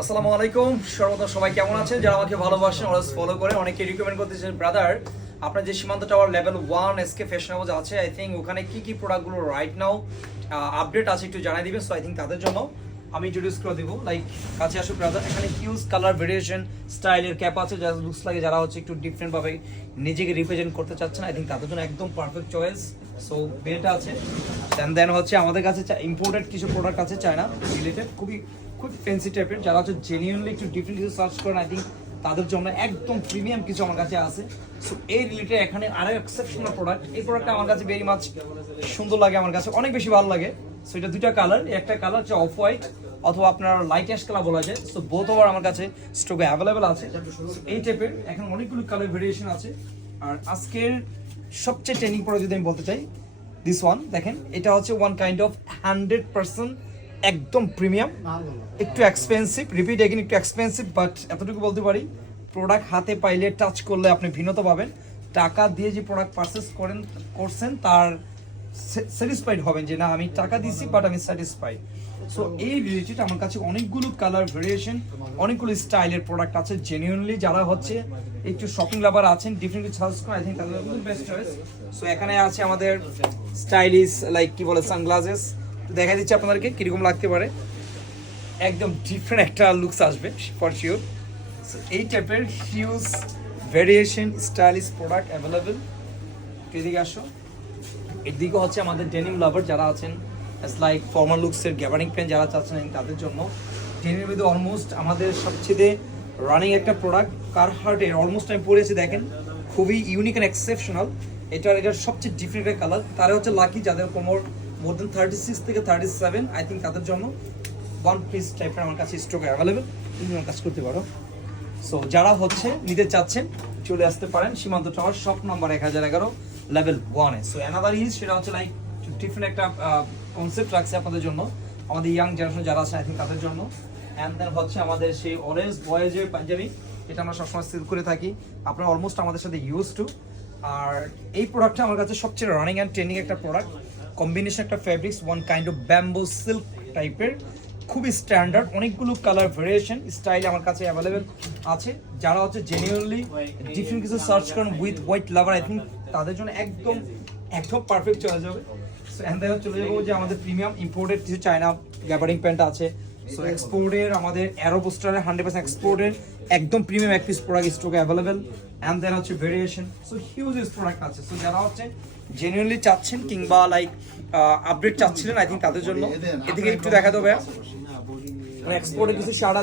আসসালামু আলাইকুম। সর্বদা সবাই কেমন আছেন? যারা আমাকে ভালোবাসেন অলওয়েজ ফলো করেন, অনেকে রিকমেন্ড করতেছেন ব্রাদার আপনার যে সীমান্ত tower level 1 SK fashion house আছে, আই থিঙ্ক ওখানে কি কি প্রোডাক্টগুলো রাইট নাও আপডেট আছে একটু জানাই দিবেন। সো আই থিঙ্ক তাদের জন্য আমি ইন্ট্রোডিউস করে দিব। লাইক কাছে আসুক ব্রাদার, এখানে হিউজ কালার ভেরিয়েশন স্টাইলের ক্যাপ আছে যা লুকস লাগে, যারা হচ্ছে একটু ডিফারেন্ট ভাবে নিজেকে রিপ্রেজেন্ট করতে চাচ্ছেন, আই থিঙ্ক তাদের জন্য একদম পারফেক্ট চয়েস। সো বেলটা আছে, দেন হচ্ছে আমাদের কাছে ইম্পোর্টেড কিছু প্রোডাক্ট আছে চায়না রিলেটেড, খুব ফ্যান্সি টাইপের, যারা হচ্ছে জেনুইনলি একটু ডিফারেন্ট কিছু সার্চ করেন, আই থিঙ্ক তাদের জন্য একদম প্রিমিয়াম কিছু আমার কাছে আছে। সো এই রিলেটেড এখানে আরো এক্সেপশনাল প্রোডাক্ট, এই প্রোডাক্টটা আমার কাছে ভেরি মাচ সুন্দর লাগে, আমার কাছে অনেক বেশি ভালো লাগে। সো এটা দুইটা কালার, একটা কালার হচ্ছে অফ হোয়াইট অথবা আপনার লাইট অ্যাশ কালার বলা যায়। সো বোথ ওভার আমার কাছে স্টকে অ্যাভেলেবেল আছে। এই টাইপের এখন অনেকগুলো কালার ভেরিয়েশন আছে। আর আজকের সবচেয়ে ট্রেনিং প্রোডাক্ট যদি আমি বলতে চাই, দিস ওয়ান দেখেন, এটা হচ্ছে ওয়ান কাইন্ড অফ 100% একদম প্রিমিয়াম, একটু এক্সপেন্সিভ, রিপিট এগেন একটু এক্সপেন্সিভ, বাট এতটুকু বলতে পারি প্রোডাক্ট হাতে পাইলে টাচ করলে আপনি ভিন্নতা পাবেন। টাকা দিয়ে যে প্রোডাক্ট পারচেস করছেন তার স্যাটিসফাইড হবেন যে না আমি টাকা দিয়েছি বাট আমি স্যাটিসফাইড। সো এই রিলেটেড আমার কাছে অনেকগুলো কালার ভেরিয়েশন, অনেকগুলো স্টাইলের প্রোডাক্ট আছে। জেনুইনলি যারা হচ্ছে একটু শপিং লাভার আছেন, ডিফারেন্ট কিছু সার্চ করেন, আই থিঙ্ক তাদের বেস্ট চয়েস। সো এখানে আছে আমাদের স্টাইলিশ লাইক কি বলে সানগ্লাসেস, দেখা দিচ্ছে আপনাদেরকে কিরকম লাগতে পারে, একদম ডিফারেন্ট একটা লুকস আসবে ফর শিওর। সো এই টাইপের huge variation stylish product available. এদিকে আসো, এদিকে হচ্ছে আমাদের ডেনিম লাভার যারা আছেন, লাইক ফর্মাল লুকসের গ্যাবারিং প্যান্ট যারা চাচ্ছেন তাদের জন্য ডেনিমের মধ্যে অলমোস্ট আমাদের সবচেয়ে রানিং একটা প্রোডাক্ট কারহার্টের, অলমোস্ট আমি পরেছি দেখেন, খুবই ইউনিক অ্যান্ড এক্সেপশনাল। এটার সবচেয়ে ডিফারেন্ট একটা কালার, তারা হচ্ছে লাকি যাদের কোমর মোর দেন 36 থেকে 37, আই থিঙ্ক তাদের জন্য ওয়ান পিস টাইপের আমার কাছে স্টক অ্যাভেলেবেল, তুমি আমার কাজ করতে পারো। সো যারা হচ্ছে নিতে চাচ্ছেন চলে আসতে পারেন Simanta tower shop number 1011 level 1-এ। সো অ্যানাদার ইজ সেটা হচ্ছে লাইক ডিফারেন্ট একটা কনসেপ্ট রাখছে আপনাদের জন্য, আমাদের ইয়াং জেনারেশন যারা আছে আই থিঙ্ক তাদের জন্য। অ্যান্ড দেন হচ্ছে আমাদের সেই অরেঞ্জ বয়েজের পাঞ্জাবি, এটা আমরা সবসময় সেল করে থাকি, আপনারা অলমোস্ট আমাদের সাথে ইউজ টু। আর এই প্রোডাক্টটা আমার কাছে সবচেয়ে রানিং অ্যান্ড ট্রেন্ডিং একটা প্রোডাক্ট, কম্বিনেশন একটা fabrics, one kind of bamboo silk টাইপের, খুবই স্ট্যান্ডার্ড, অনেকগুলো কালার ভেরিয়েশন স্টাইল আমার কাছে অ্যাভেলেবেল আছে। যারা হচ্ছে জেনুইনলি ডিফারেন্ট কিছু সার্চ করেন with white lover, I think তাদের জন্য একদম একদম পারফেক্ট চলে যাবে। সো এন্ড দেন চলে যাবো যে আমাদের প্রিমিয়াম ইম্পোর্টেড কিছু চায়না গ্যাবারিং প্যান্ট আছে। সো এক্সপোর্টের আমাদের অ্যারো পোস্টারের 100% এক্সপোর্টের একদম প্রিমিয়াম এক পিস প্রোডাক্ট স্টকে অ্যাভেলেবেল। অ্যান্ড দেন হচ্ছে ভেরিয়েশন, সো হিউজ প্রোডাক্ট আছে। সো যারা হচ্ছে জেনুইনলি চাচ্ছেন কিংবা লাইক আপডেট চাচ্ছিলেন, আই থিঙ্ক তাদের জন্য এদিকে একটু দেখা দেবে। এক্সপোর্টের কিছু শার্ট